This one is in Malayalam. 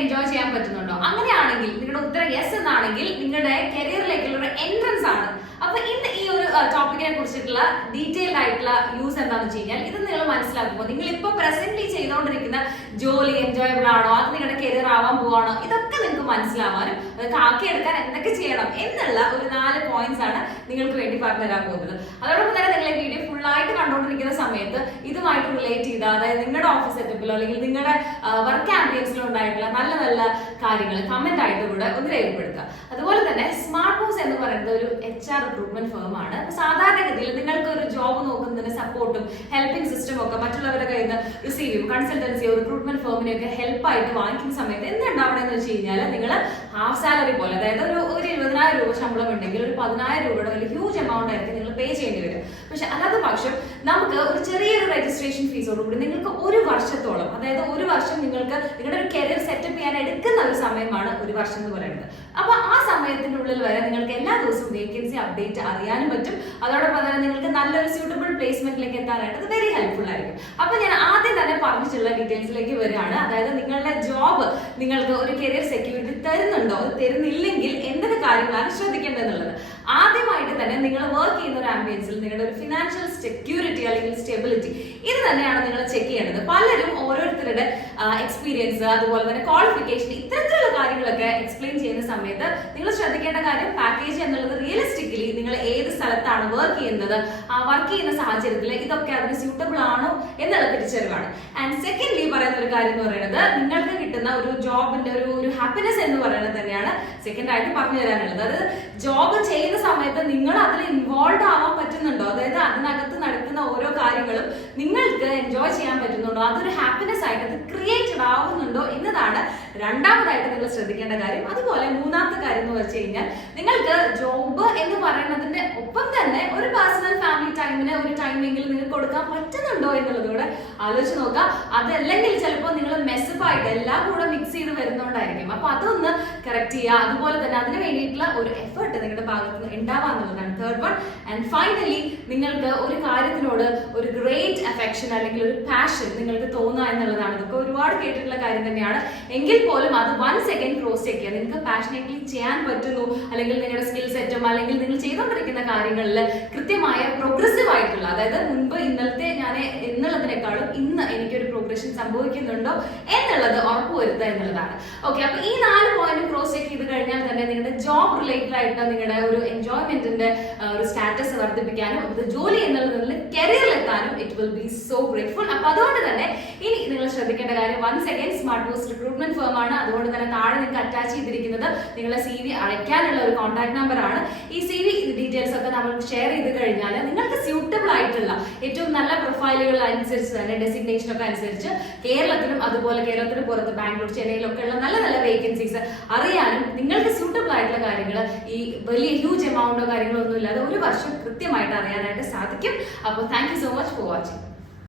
എൻജോയ് ചെയ്യാൻ പറ്റുന്നുണ്ടോ? അങ്ങനെയാണെങ്കിൽ നിങ്ങളുടെ ഉത്തരം യെസ് എന്നാണെങ്കിൽ നിങ്ങളുടെ കരിയറിലേക്കുള്ള ഒരു എൻട്രൻസ് ആണ്. അപ്പൊ ഇന്ന് ഈ ഒരു ടോപ്പിക്കിനെ കുറിച്ചിട്ടുള്ള ഡീറ്റെയിൽഡ് ആയിട്ടുള്ള യൂസ് എന്താണെന്ന് വെച്ച് കഴിഞ്ഞാൽ, ഇത് നിങ്ങൾ മനസ്സിലാക്കുമ്പോൾ നിങ്ങൾ ഇപ്പൊ പ്രസന്റ്ലി ചെയ്തുകൊണ്ടിരിക്കുന്ന ജോലി എൻജോയബിൾ ആണോ, അത് നിങ്ങളുടെ കരിയർ ആവാൻ പോവാണോ, ഇതൊക്കെ നിങ്ങൾക്ക് മനസ്സിലാവാനും അതൊക്കെ ആക്കിയെടുക്കാൻ എന്തൊക്കെ ചെയ്യണം എന്നുള്ള ഒരു 4 പോയിന്റ്സ് ആണ് നിങ്ങൾക്ക് വേണ്ടി പറഞ്ഞു തരാൻ പോകുന്നത്. അതോടൊപ്പം തന്നെ നിങ്ങൾ ഈ വീഡിയോ ഫുൾ ആയിട്ട് കണ്ടുകൊണ്ടിരിക്കുന്ന സമയത്ത് ഇതുമായിട്ട് റിലേറ്റ് ചെയ്ത, അതായത് നിങ്ങളുടെ ഓഫീസ് സെറ്റപ്പിലോ അല്ലെങ്കിൽ നിങ്ങളുടെ വർക്ക് ആംബിയൻസിലോ ഉണ്ടായിട്ടുള്ള നല്ല നല്ല കാര്യങ്ങൾ കമന്റ് ആയിട്ട് കൂടെ ഒന്ന് രേഖപ്പെടുത്തുക. അതുപോലെ തന്നെ സ്മാർട്ട് മൂവ്സ് എന്ന് പറയുന്നത് ഒരു HR റിക്രൂട്ട്മെന്റ് ഫേം ആണ്. സാധാരണഗതിയിൽ നിങ്ങൾക്ക് ഒരു ജോബ് നോക്കുന്നതിന് സപ്പോർട്ടും ഹെൽപ്പിംഗ് സിസ്റ്റം ഒക്കെ മറ്റുള്ളവരുടെ കയ്യിൽ നിന്ന് റിസീവ് ചെയ്യും. കൺസൾട്ടൻസിയോ റിക്രൂട്ട്മെന്റ് ഫേമിനെയൊക്കെ ഹെൽപ്പായിട്ട് വാങ്ങിക്കുന്ന സമയത്ത് എന്തുണ്ടാവണമെന്ന് വെച്ച് കഴിഞ്ഞാൽ, നിങ്ങൾ ഹാഫ് സാലറി പോലെ, അതായത് ഒരു 20,000 രൂപ ശമ്പളം ഉണ്ടെങ്കിൽ ഒരു 10,000 രൂപയുടെ വലിയ ഹ്യൂജ് എമൗണ്ട് ആയിരിക്കും നിങ്ങൾ പേ ചെയ്യേണ്ടി വരും. പക്ഷെ അല്ലാത്ത പക്ഷം നമുക്ക് ഒരു ചെറിയൊരു രജിസ്ട്രേഷൻ ഫീസോടുകൂടി നിങ്ങൾക്ക് ഒരു വർഷത്തോളം, അതായത് ഒരു വർഷം നിങ്ങൾക്ക് നിങ്ങളുടെ ഒരു കരിയർ സെറ്റപ്പ് ചെയ്യാൻ എടുക്കുന്ന ഒരു സമയമാണ് ഒരു വർഷം എന്ന് പറയുന്നത്. അപ്പൊ ആ സമയത്തിനുള്ളിൽ വരെ നിങ്ങൾക്ക് എല്ലാ ദിവസവും വേക്കൻസി അപ്ഡേറ്റ് അറിയാനും പറ്റും. അതോടൊപ്പം തന്നെ നിങ്ങൾക്ക് നല്ലൊരു സ്യൂട്ടബിൾ പ്ലേസ്മെന്റിലേക്ക് എത്താനായിട്ട് അത് വെരി ഹെൽപ്ഫുൾ ആയിരിക്കും. അപ്പൊ ഞാൻ ആദ്യം തന്നെ പറഞ്ഞിട്ടുള്ള ഡീറ്റെയിൽസിലേക്ക് വരികയാണ്. അതായത് നിങ്ങളുടെ ജോബ് നിങ്ങൾക്ക് ഒരു കരിയർ സെക്യൂരിറ്റി തരുന്നുണ്ടോ, അത് തരുന്നില്ലെങ്കിൽ എന്തൊക്കെ കാര്യങ്ങളാണ് ശ്രദ്ധിക്കേണ്ടതെന്നുള്ളത്. ആദ്യമായിട്ട് തന്നെ നിങ്ങൾ വർക്ക് ചെയ്യുന്ന ഒരു ആംബിയൻസിൽ നിങ്ങളുടെ ഒരു ഫിനാൻഷ്യൽ സെക്യൂരിറ്റി അല്ലെങ്കിൽ സ്റ്റെബിലിറ്റി, ഇത് തന്നെയാണ് നിങ്ങൾ ചെക്ക് ചെയ്യേണ്ടത്. പലരും ഓരോരുത്തരുടെ എക്സ്പീരിയൻസ് അതുപോലെ തന്നെ ക്വാളിഫിക്കേഷൻ ഇത്തരത്തിലുള്ള കാര്യങ്ങളൊക്കെ എക്സ്പ്ലെയിൻ ചെയ്യുന്ന സമയത്ത് നിങ്ങൾ ശ്രദ്ധിക്കേണ്ട കാര്യം, പാക്കേജ് എന്നുള്ളത് റിയലിസ്റ്റിക്കലി നിങ്ങൾ ഏത് സ്ഥലത്താണ് വർക്ക് ചെയ്യുന്നത്, ആ വർക്ക് ചെയ്യുന്ന സാഹചര്യത്തിൽ ഇതൊക്കെ അതിന് സ്യൂട്ടബിൾ ആണോ എന്നുള്ള തിരിച്ചറിവാണ്. ആൻഡ് സെക്കൻഡ്ലി പറയുന്ന ഒരു കാര്യം എന്ന് പറയുന്നത്, നിങ്ങൾക്ക് കിട്ടുന്ന ഒരു ജോബിന്റെ ഒരു ഹാപ്പിനെസ് എന്ന് പറയുന്നത് തന്നെയാണ് സെക്കൻഡ് ആയിട്ട് പറഞ്ഞു തരാനുള്ളത്. അത് ജോബ് ചെയ്യുന്ന സമയത്ത് നിങ്ങൾ അതിൽ ഇൻവോൾവ് ആവാൻ പറ്റുന്നുണ്ടോ, അതായത് അതിനകത്ത് നടക്കുന്ന ഓരോ കാര്യങ്ങളും നിങ്ങൾക്ക് എൻജോയ് ചെയ്യാൻ പറ്റുന്നുണ്ടോ, അതൊരു ഹാപ്പിനെസ് ആയിട്ട് അത് ക്രിയേറ്റഡ് ആവുന്നുണ്ടോ എന്നതാണ് രണ്ടാമതായിട്ട് നിങ്ങൾ ശ്രദ്ധിക്കേണ്ട കാര്യം. അതുപോലെ മൂന്നാമത്തെ കാര്യം എന്ന് വെച്ച് കഴിഞ്ഞാൽ, നിങ്ങൾക്ക് ജോബ് എന്ന് പറയുന്നതിന്റെ ഒപ്പം തന്നെ ഒരു പേഴ്സണൽ ഫാമിലി ടൈമിന് ഒരു ടൈമെങ്കിലും നിങ്ങൾക്ക് കൊടുക്കാൻ പറ്റുന്നുണ്ടോ എന്നുള്ളത് കൂടെ ആലോചിച്ച് നോക്കുക. അതല്ലെങ്കിൽ ചിലപ്പോൾ നിങ്ങൾ മെസ്സപ്പ് ആയിട്ട് എല്ലാം കൂടെ മിക്സ് ചെയ്ത് വരുന്നോണ്ടായിരിക്കും. അപ്പൊ അതൊന്ന് കറക്റ്റ് ചെയ്യുക. അതുപോലെ തന്നെ അതിന് വേണ്ടിയിട്ടുള്ള ഒരു എഫേർട്ട് നിങ്ങളുടെ ഭാഗത്ത് നിന്ന് ഉണ്ടാവാന്നുള്ളതാണ് തേർഡ് വൺ. ആൻഡ് ഫൈനലി, നിങ്ങൾക്ക് ഒരു കാര്യത്തിനോട് ഒരു ഗ്രേറ്റ് അഫെക്ഷൻ അല്ലെങ്കിൽ ഒരു പാഷൻ നിങ്ങൾക്ക് തോന്നുക എന്നുള്ളതാണ്. ഇതൊക്കെ ഒരുപാട് കേട്ടിട്ടുള്ള കാര്യം തന്നെയാണ്. എങ്കിൽ പോലും അത് 1 സെക്കൻഡ് ക്രോസ് ചെക്ക് ചെയ്യുക. നിങ്ങൾക്ക് പാഷനേറ്റ്ലി ചെയ്യാൻ പറ്റുന്നു, അല്ലെങ്കിൽ നിങ്ങളുടെ സ്കിൽ സെറ്റും അല്ലെങ്കിൽ നിങ്ങൾ ചെയ്തുകൊണ്ടിരിക്കുന്ന കാര്യങ്ങളിൽ കൃത്യമായ പ്രോഗ്രസീവ് ആയിട്ടുള്ള, അതായത് മുൻപ് ഇന്നലത്തെ ഞാൻ എന്നുള്ളതിനേക്കാളും ഇന്ന് എനിക്കൊരു പ്രോഗ്രഷൻ സംഭവിക്കുന്നുണ്ടോ എന്നുള്ളത് ഉറപ്പുവരുത്തുക എന്നുള്ളതാണ്. ഓക്കെ, അപ്പൊ ഈ 4 പോയിന്റ് ക്രോസ് ചെക്ക് ചെയ്ത് കഴിഞ്ഞാൽ തന്നെ നിങ്ങളുടെ ജോബ് റിലേറ്റഡ് ആയിട്ട് നിങ്ങളുടെ ഒരു എൻജോയ്മെന്റിന്റെ ഒരു സ്റ്റാറ്റസ് വർദ്ധിപ്പിക്കാനും അത് ജോലി എന്നുള്ളതിൽ കരിയറിലെത്താനും it will be so grateful. അപ്പൊ അതുകൊണ്ട് തന്നെ ഇനി നിങ്ങൾ ശ്രദ്ധിക്കേണ്ട കാര്യം, once again Smart Moves recruitment firm ആണ്. അതുകൊണ്ട് തന്നെ താഴെ നിങ്ങൾക്ക് അറ്റാച്ച് ചെയ്തിരിക്കുന്നത് നിങ്ങളുടെ CV അയക്കാനുള്ള ഒരു കോൺടാക്ട് നമ്പർ ആണ്. ഈ CV ഡീറ്റെയിൽസ് ഒക്കെ നമ്മൾ ഷെയർ ചെയ്ത് കഴിഞ്ഞാൽ നിങ്ങൾക്ക് സ്യൂട്ടബിൾ ആയിട്ടുള്ള ഏറ്റവും നല്ല പ്രൊഫൈലുകൾ അനുസരിച്ച് തന്നെ ഡെസിഗ്നേഷൻ ഒക്കെ അനുസരിച്ച് കേരളത്തിലും അതുപോലെ കേരളത്തിന് പുറത്ത് ബാംഗ്ലൂർ, ചെന്നൈയിലൊക്കെ ഉള്ള നല്ല നല്ല വേക്കൻസീസ് അറിയാനും നിങ്ങൾക്ക് സ്യൂട്ടബിൾ ആയിട്ടുള്ള കാര്യങ്ങൾ ഈ വലിയ ഹ്യൂജ് എമൗണ്ടോ കാര്യങ്ങളോ ഒന്നും ഇല്ലാതെ ഒരു വർഷം കൃത്യമായിട്ട് അറിയാനായിട്ട് സാധിക്കും. അപ്പോൾ thank you so much for watching.